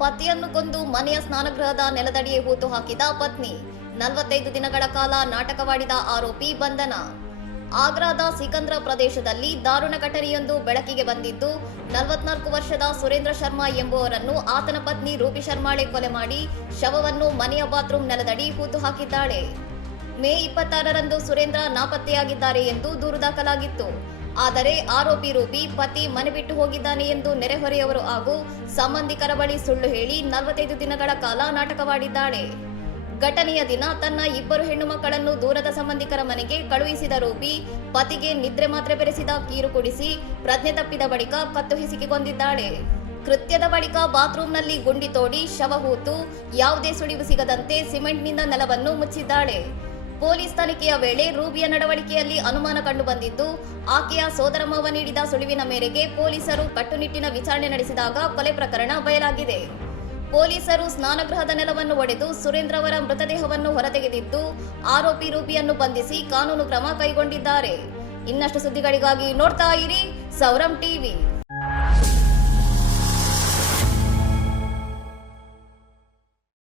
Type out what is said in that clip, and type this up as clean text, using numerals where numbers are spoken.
ಪತಿಯನ್ನು ಕೊಂದು ಮನೆಯ ಸ್ನಾನಗೃಹದ ನೆಲದಡಿಯೇ ಹೂತು ಹಾಕಿದ ಪತ್ನಿ. 45 ದಿನಗಳ ಕಾಲ ನಾಟಕವಾಡಿದ ಆರೋಪಿ ಬಂಧನ. ಆಗ್ರಾದ ಸಿಕಂದ್ರ ಪ್ರದೇಶದಲ್ಲಿ ದಾರುಣ ಘಟನೆಯೊಂದು ಬೆಳಕಿಗೆ ಬಂದಿದ್ದು, 44 ವರ್ಷದ ಸುರೇಂದ್ರ ಶರ್ಮಾ ಎಂಬುವರನ್ನು ಆತನ ಪತ್ನಿ ರೂಪಿ ಶರ್ಮಾಳೆ ಕೊಲೆ ಮಾಡಿ ಶವವನ್ನು ಮನೆಯ ಬಾತ್ರೂಮ್ ನೆಲದಡಿ ಹೂತು ಹಾಕಿದ್ದಾಳೆ. ಮೇ 26ರಂದು ಸುರೇಂದ್ರ ನಾಪತ್ತೆಯಾಗಿದ್ದಾರೆ ಎಂದು ದೂರು ದಾಖಲಾಗಿತ್ತು. ಆದರೆ ಆರೋಪಿ ರೂಪಿ ಪತಿ ಮನೆ ಬಿಟ್ಟು ಹೋಗಿದ್ದಾನೆ ಎಂದು ನೆರೆಹೊರೆಯವರು ಹಾಗೂ ಸಂಬಂಧಿಕರ ಬಳಿ ಸುಳ್ಳು ಹೇಳಿ 45 ದಿನಗಳ ಕಾಲ ನಾಟಕವಾಡಿದ್ದಾಳೆ. ಘಟನೆಯ ದಿನ ತನ್ನ 2 ಹೆಣ್ಣು ಮಕ್ಕಳನ್ನು ದೂರದ ಸಂಬಂಧಿಕರ ಮನೆಗೆ ಕಳುಹಿಸಿದ ರೂಪಿ ಪತಿಗೆ ನಿದ್ರೆ ಮಾತ್ರೆ ಬೆರೆಸಿದ ಕೀರು ಕುಡಿಸಿ ಪ್ರಜ್ಞೆ ತಪ್ಪಿದ ಬಳಿಕ ಕತ್ತು ಹಿಸುಕಿ ಕೊಂದಿದ್ದಾಳೆ. ಕೃತ್ಯದ ಬಳಿಕ ಬಾತ್ರೂಮ್ನಲ್ಲಿ ಗುಂಡಿ ತೋಡಿ ಶವ ಹೂತು ಯಾವುದೇ ಸುಳಿವು ಸಿಗದಂತೆ ಸಿಮೆಂಟ್ನಿಂದ ನೆಲವನ್ನು ಮುಚ್ಚಿದ್ದಾಳೆ. ಪೊಲೀಸ್ ತನಿಖೆಯ ವೇಳೆ ರೂಬಿಯ ನಡವಳಿಕೆಯಲ್ಲಿ ಅನುಮಾನ ಕಂಡುಬಂದಿದ್ದು, ಆಕೆಯ ಸೋದರ ಮಾವ ನೀಡಿದ ಸುಳಿವಿನ ಮೇರೆಗೆ ಪೊಲೀಸರು ಕಟ್ಟುನಿಟ್ಟಿನ ವಿಚಾರಣೆ ನಡೆಸಿದಾಗ ಕೊಲೆ ಪ್ರಕರಣ ಬಯಲಾಗಿದೆ. ಪೊಲೀಸರು ಸ್ನಾನಗೃಹದ ನೆಲವನ್ನು ಒಡೆದು ಸುರೇಂದ್ರ ಅವರ ಮೃತದೇಹವನ್ನು ಹೊರತೆಗೆದಿದ್ದು, ಆರೋಪಿ ರೂಪಿಯನ್ನು ಬಂಧಿಸಿ ಕಾನೂನು ಕ್ರಮ ಕೈಗೊಂಡಿದ್ದಾರೆ. ಇನ್ನಷ್ಟು ಸುದ್ದಿಗಳಿಗಾಗಿ ನೋಡ್ತಾ ಇರಿ ಸೌರಂ ಟಿವಿ.